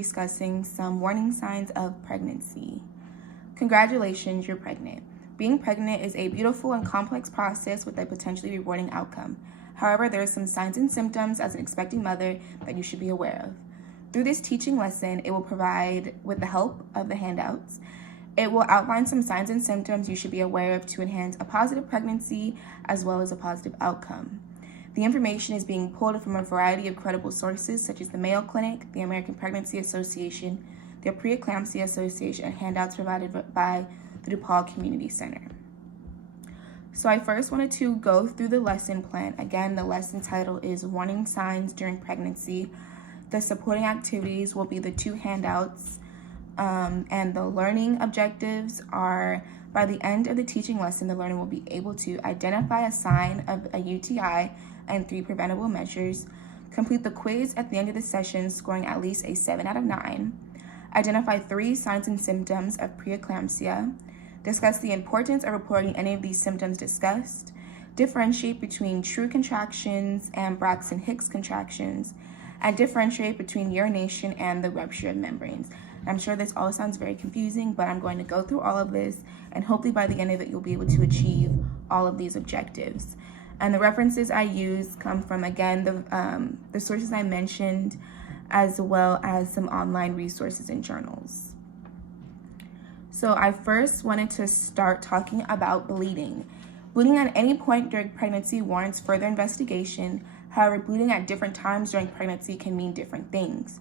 discussing some warning signs of pregnancy. Congratulations, you're pregnant. Being pregnant is a beautiful and complex process with a potentially rewarding outcome. However, there are some signs and symptoms as an expecting mother that you should be aware of. Through this teaching lesson, it will provide, with the help of the handouts, it will outline some signs and symptoms you should be aware of to enhance a positive pregnancy as well as a positive outcome. The information is being pulled from a variety of credible sources such as the Mayo Clinic, the American Pregnancy Association, the Preeclampsia Association, and handouts provided by the DePaul Community Center. So I first wanted to go through the lesson plan. Again, the lesson title is Warning Signs During Pregnancy. The supporting activities will be the two handouts, and the learning objectives are, by the end of the teaching lesson, the learner will be able to identify a sign of a UTI and 3 preventable measures, complete the quiz at the end of the session scoring at least a 7 out of 9, identify 3 signs and symptoms of preeclampsia, discuss the importance of reporting any of these symptoms discussed, differentiate between true contractions and Braxton Hicks contractions, and differentiate between urination and the rupture of membranes. I'm sure this all sounds very confusing, but I'm going to go through all of this, and hopefully by the end of it, you'll be able to achieve all of these objectives. And the references I use come from, again, the sources I mentioned, as well as some online resources and journals. So I first wanted to start talking about bleeding. Bleeding at any point during pregnancy warrants further investigation. However, bleeding at different times during pregnancy can mean different things.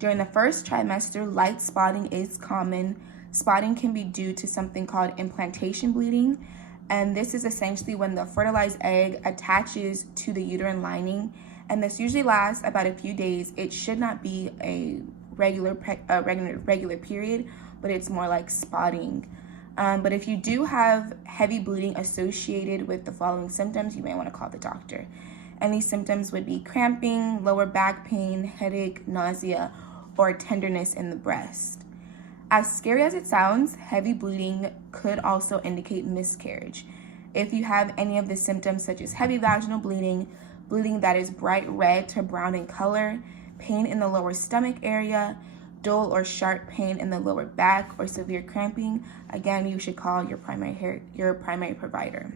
During the first trimester, light spotting is common. Spotting can be due to something called implantation bleeding, and this is essentially when the fertilized egg attaches to the uterine lining, and this usually lasts about a few days. It should not be a regular period, but it's more like spotting. But if you do have heavy bleeding associated with the following symptoms, you may want to call the doctor. And these symptoms would be cramping, lower back pain, headache, nausea, or tenderness in the breast. As scary as it sounds, heavy bleeding could also indicate miscarriage. If you have any of the symptoms such as heavy vaginal bleeding, bleeding that is bright red to brown in color, pain in the lower stomach area, dull or sharp pain in the lower back, or severe cramping, again, you should call your primary provider.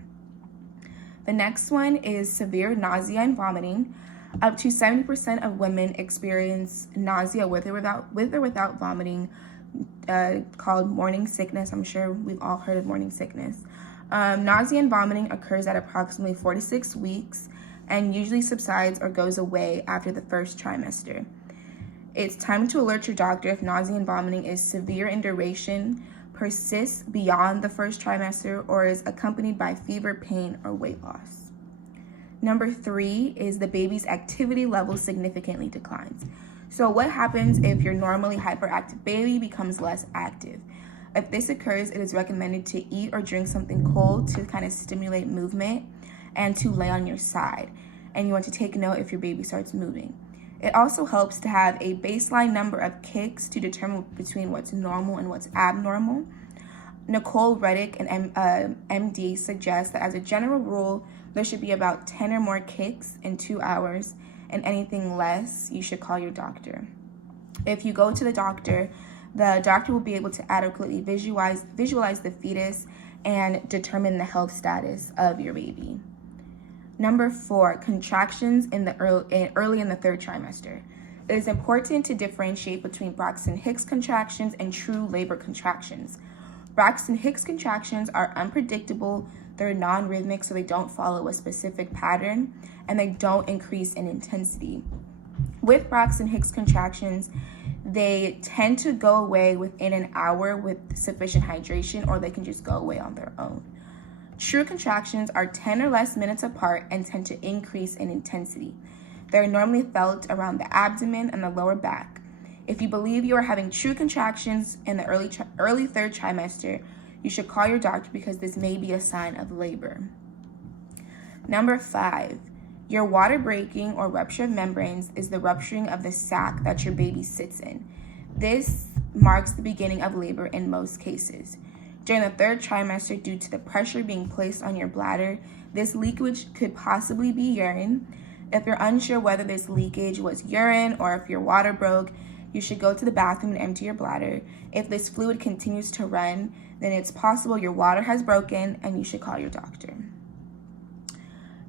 The next one is severe nausea and vomiting. Up to 70% of women experience nausea with or without vomiting, called morning sickness. I'm sure we've all heard of morning sickness. Nausea and vomiting occurs at approximately 4 to 6 weeks and usually subsides or goes away after the first trimester. It's time to alert your doctor if nausea and vomiting is severe in duration, persists beyond the first trimester, or is accompanied by fever, pain, or weight loss. Number 3 is the baby's activity level significantly declines. So what happens if your normally hyperactive baby becomes less active? If this occurs, it is recommended to eat or drink something cold to kind of stimulate movement and to lay on your side. And you want to take note if your baby starts moving. It also helps to have a baseline number of kicks to determine between what's normal and what's abnormal. Nicole Reddick, an MD, suggests that as a general rule, there should be about 10 or more kicks in 2 hours, and anything less, you should call your doctor. If you go to the doctor will be able to adequately visualize the fetus and determine the health status of your baby. Number 4, contractions early in the 3rd trimester. It is important to differentiate between Braxton Hicks contractions and true labor contractions. Braxton Hicks contractions are unpredictable, they're non-rhythmic, so they don't follow a specific pattern, and they don't increase in intensity. With Braxton Hicks contractions, they tend to go away within an hour with sufficient hydration, or they can just go away on their own. True contractions are 10 or less minutes apart and tend to increase in intensity. They're normally felt around the abdomen and the lower back. If you believe you are having true contractions in the early 3rd trimester, you should call your doctor because this may be a sign of labor. Number 5, your water breaking or rupture of membranes is the rupturing of the sac that your baby sits in. This marks the beginning of labor in most cases. During the 3rd trimester, due to the pressure being placed on your bladder, this leakage could possibly be urine. If you're unsure whether this leakage was urine or if your water broke, you should go to the bathroom and empty your bladder. If this fluid continues to run, then it's possible your water has broken and you should call your doctor.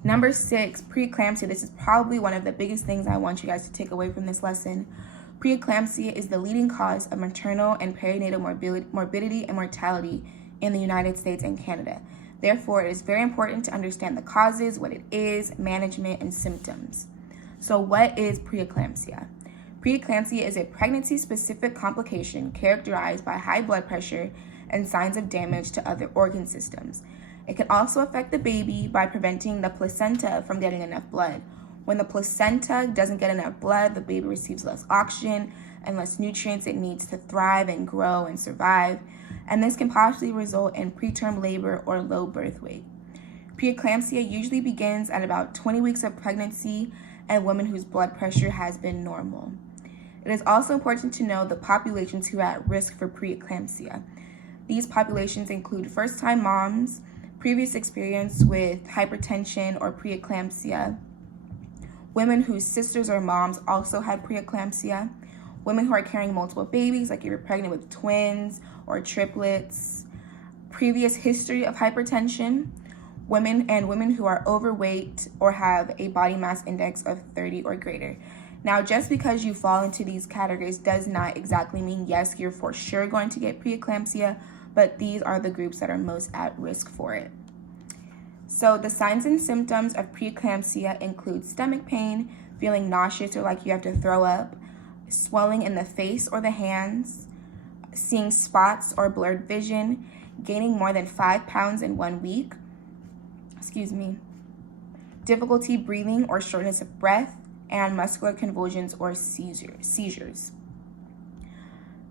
Number 6, preeclampsia. This is probably one of the biggest things I want you guys to take away from this lesson. Preeclampsia is the leading cause of maternal and perinatal morbidity and mortality in the United States and Canada. Therefore, it is very important to understand the causes, what it is, management, and symptoms. So what is preeclampsia? Preeclampsia is a pregnancy-specific complication characterized by high blood pressure and signs of damage to other organ systems. It can also affect the baby by preventing the placenta from getting enough blood. When the placenta doesn't get enough blood, the baby receives less oxygen and less nutrients it needs to thrive and grow and survive, and this can possibly result in preterm labor or low birth weight. Preeclampsia usually begins at about 20 weeks of pregnancy and women whose blood pressure has been normal. It is also important to know the populations who are at risk for preeclampsia. These populations include first-time moms, previous experience with hypertension or preeclampsia, women whose sisters or moms also had preeclampsia, women who are carrying multiple babies, like if you're pregnant with twins or triplets, previous history of hypertension, women who are overweight or have a body mass index of 30 or greater. Now, just because you fall into these categories does not exactly mean, yes, you're for sure going to get preeclampsia, but these are the groups that are most at risk for it. So the signs and symptoms of preeclampsia include stomach pain, feeling nauseous or like you have to throw up, swelling in the face or the hands, seeing spots or blurred vision, gaining more than 5 pounds in 1 week, difficulty breathing or shortness of breath, and muscular convulsions or seizures.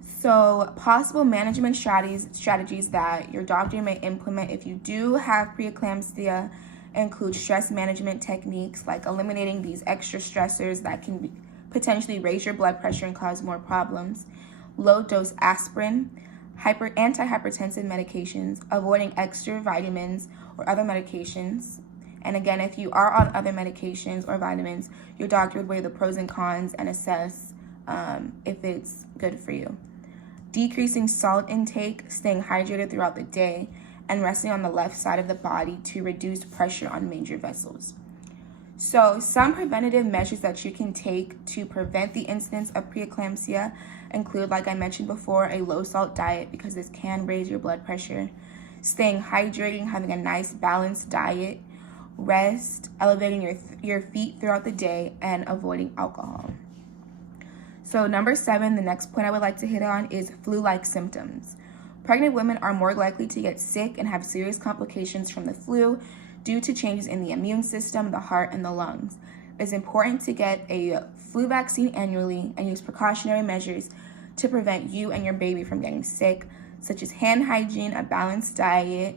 So possible management strategies that your doctor may implement if you do have preeclampsia include stress management techniques like eliminating these extra stressors that can potentially raise your blood pressure and cause more problems, low dose aspirin, antihypertensive medications, avoiding extra vitamins or other medications. And again, if you are on other medications or vitamins, your doctor would weigh the pros and cons and assess if it's good for you. Decreasing salt intake, staying hydrated throughout the day, and resting on the left side of the body to reduce pressure on major vessels. So some preventative measures that you can take to prevent the incidence of preeclampsia include, like I mentioned before, a low salt diet because this can raise your blood pressure, staying hydrated, having a nice balanced diet, rest, elevating your feet throughout the day, and avoiding alcohol. So number 7, the next point I would like to hit on is flu-like symptoms. Pregnant women are more likely to get sick and have serious complications from the flu due to changes in the immune system, the heart, and the lungs. It's important to get a flu vaccine annually and use precautionary measures to prevent you and your baby from getting sick, such as hand hygiene, a balanced diet,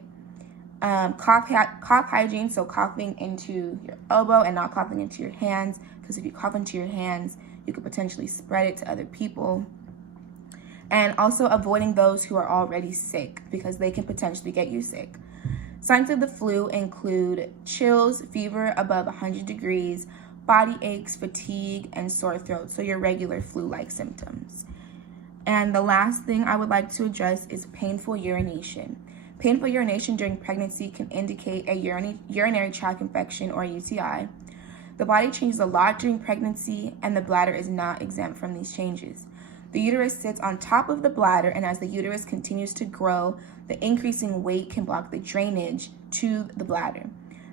cough hygiene, so coughing into your elbow and not coughing into your hands, because if you cough into your hands, you could potentially spread it to other people. And also avoiding those who are already sick because they can potentially get you sick. Signs of the flu include chills, fever above 100 degrees, body aches, fatigue, and sore throat, so your regular flu-like symptoms. And the last thing I would like to address is painful urination. Painful urination during pregnancy can indicate a urinary tract infection or UTI. The body changes a lot during pregnancy, and the bladder is not exempt from these changes. The uterus sits on top of the bladder, and as the uterus continues to grow, the increasing weight can block the drainage to the bladder.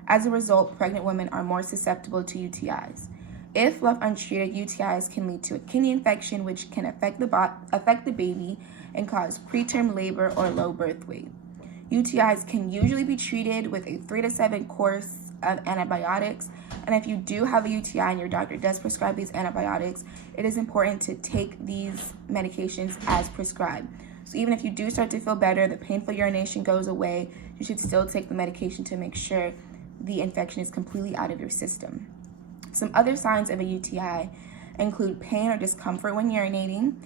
As a result, pregnant women are more susceptible to UTIs. If left untreated, UTIs can lead to a kidney infection, which can affect the baby and cause preterm labor or low birth weight. UTIs can usually be treated with a 3 to 7 course of antibiotics, and if you do have a UTI and your doctor does prescribe these antibiotics, it is important to take these medications as prescribed. So even if you do start to feel better, the painful urination goes away, you should still take the medication to make sure the infection is completely out of your system. Some other signs of a UTI include pain or discomfort when urinating,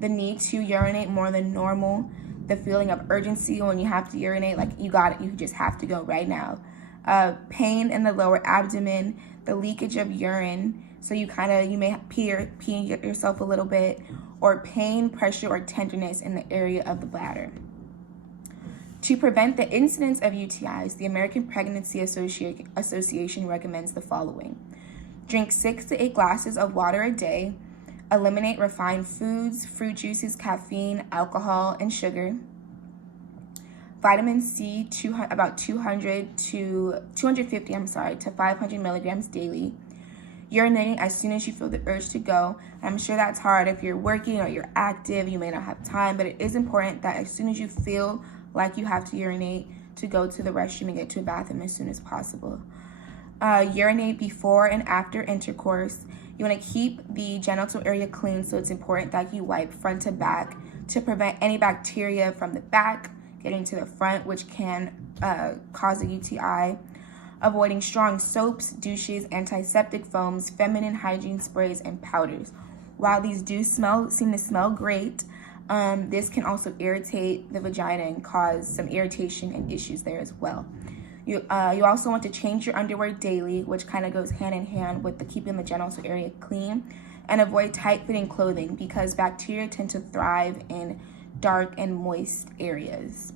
the need to urinate more than normal, the feeling of urgency when you have to urinate, like you got it, you just have to go right now. Pain in the lower abdomen, the leakage of urine, so you may pee yourself a little bit, or pain, pressure, or tenderness in the area of the bladder. To prevent the incidence of UTIs, the American Pregnancy Association recommends the following. Drink 6 to 8 glasses of water a day. Eliminate refined foods, fruit juices, caffeine, alcohol, and sugar. Vitamin C, about 250 to 500 milligrams daily. Urinating as soon as you feel the urge to go. I'm sure that's hard if you're working or you're active, you may not have time, but it is important that as soon as you feel like you have to urinate, to go to the restroom and get to a bathroom as soon as possible. Urinate before and after intercourse. You want to keep the genital area clean, so it's important that you wipe front to back to prevent any bacteria from the back getting to the front, which can cause a UTI. Avoiding strong soaps, douches, antiseptic foams, feminine hygiene sprays, and powders. While these do seem to smell great, this can also irritate the vagina and cause some irritation and issues there as well. You also want to change your underwear daily, which kind of goes hand in hand with keeping the genital area clean, and avoid tight-fitting clothing because bacteria tend to thrive in dark and moist areas.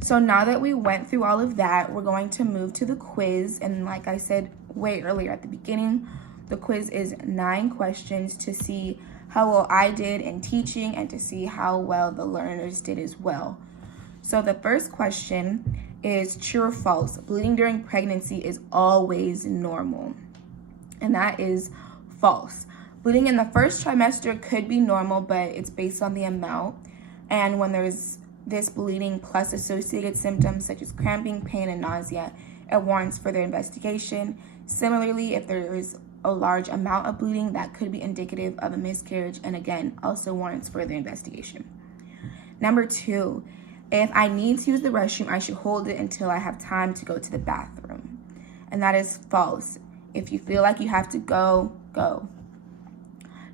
So now that we went through all of that, we're going to move to the quiz. And like I said way earlier at the beginning, the quiz is 9 questions to see how well I did in teaching and to see how well the learners did as well. So the first question is true or false. Bleeding during pregnancy is always normal. And that is false. Bleeding in the first trimester could be normal, but it's based on the amount. And when there's this bleeding plus associated symptoms such as cramping, pain, and nausea, it warrants further investigation. Similarly, if there is a large amount of bleeding, that could be indicative of a miscarriage and again, also warrants further investigation. Number 2, if I need to use the restroom, I should hold it until I have time to go to the bathroom. And that is false. If you feel like you have to go, go.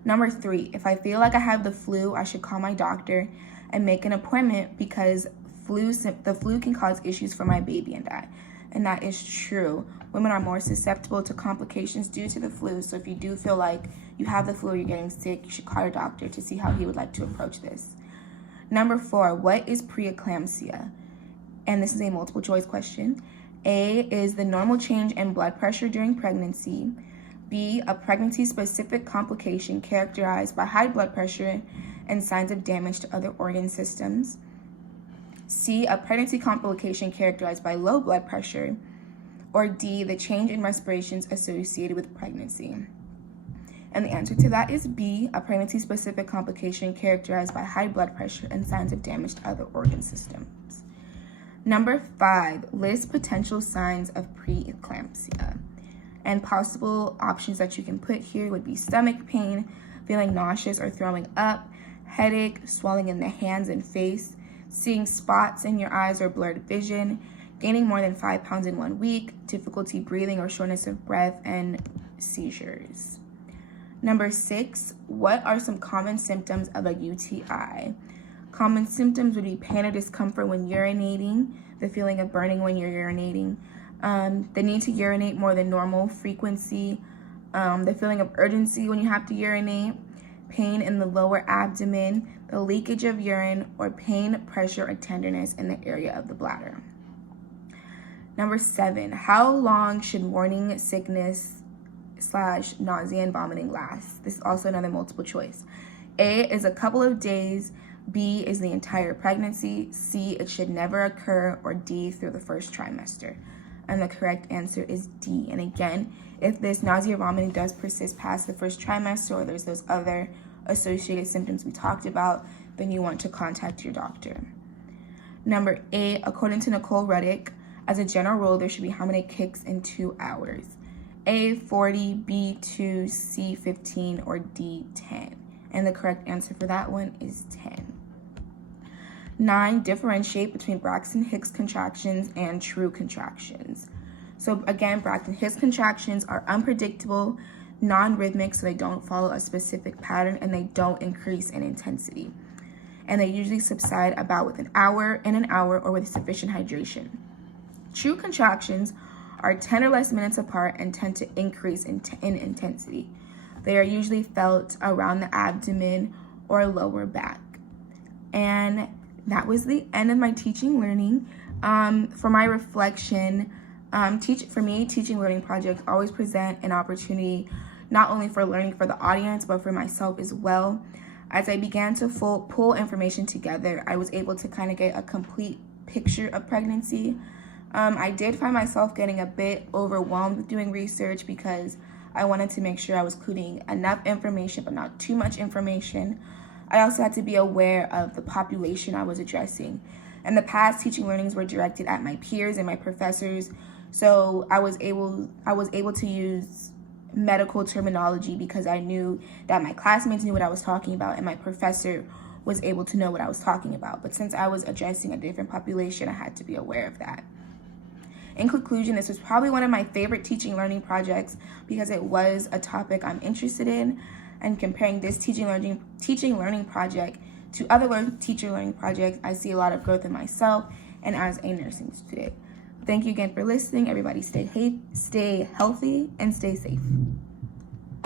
Number 3, if I feel like I have the flu, I should call my doctor and make an appointment because the flu can cause issues for my baby and I. And that is true. Women are more susceptible to complications due to the flu. So if you do feel like you have the flu or you're getting sick, you should call your doctor to see how he would like to approach this. Number 4, what is preeclampsia? And this is a multiple choice question. A is the normal change in blood pressure during pregnancy. B, a pregnancy-specific complication characterized by high blood pressure and signs of damage to other organ systems. C, a pregnancy complication characterized by low blood pressure. Or D, the change in respirations associated with pregnancy. And the answer to that is B, a pregnancy-specific complication characterized by high blood pressure and signs of damage to other organ systems. Number 5, list potential signs of preeclampsia. And possible options that you can put here would be stomach pain, feeling nauseous or throwing up, headache, swelling in the hands and face, seeing spots in your eyes or blurred vision, gaining more than 5 pounds in 1 week, difficulty breathing or shortness of breath, and seizures. Number 6, what are some common symptoms of a UTI? Common symptoms would be pain or discomfort when urinating, the feeling of burning when you're urinating, the need to urinate more than normal frequency, the feeling of urgency when you have to urinate, pain in the lower abdomen, the leakage of urine, or pain, pressure, or tenderness in the area of the bladder. Number 7, how long should morning sickness / nausea and vomiting last? This is also another multiple choice. A is a couple of days, B is the entire pregnancy, C, it should never occur, or D, through the first trimester. And the correct answer is D. And again, if this nausea or vomiting does persist past the first trimester or there's those other associated symptoms we talked about, then you want to contact your doctor. Number 8, according to Nicole Ruddick, as a general rule, there should be how many kicks in 2 hours? A, 40, B, 2, C, 15, or D, 10. And the correct answer for that one is 10. 9, differentiate between Braxton-Hicks contractions and true contractions. So again, Braxton-Hicks contractions are unpredictable, non-rhythmic, so they don't follow a specific pattern and they don't increase in intensity. And they usually subside about in an hour or with sufficient hydration. True contractions are 10 or less minutes apart and tend to increase in intensity. They are usually felt around the abdomen or lower back. And that was the end of my teaching learning. For my reflection, for me, teaching learning projects always present an opportunity not only for learning for the audience, but for myself as well. As I began to pull information together, I was able to kind of get a complete picture of pregnancy. I did find myself getting a bit overwhelmed with doing research because I wanted to make sure I was including enough information, but not too much information. I also had to be aware of the population I was addressing. In the past, teaching learnings were directed at my peers and my professors, so I was able to use medical terminology because I knew that my classmates knew what I was talking about and my professor was able to know what I was talking about. But since I was addressing a different population, I had to be aware of that. In conclusion, this was probably one of my favorite teaching learning projects because it was a topic I'm interested in, and comparing this teaching learning project to other teacher learning projects, I see a lot of growth in myself and as a nursing student. Thank you again for listening. Everybody stay healthy and stay safe.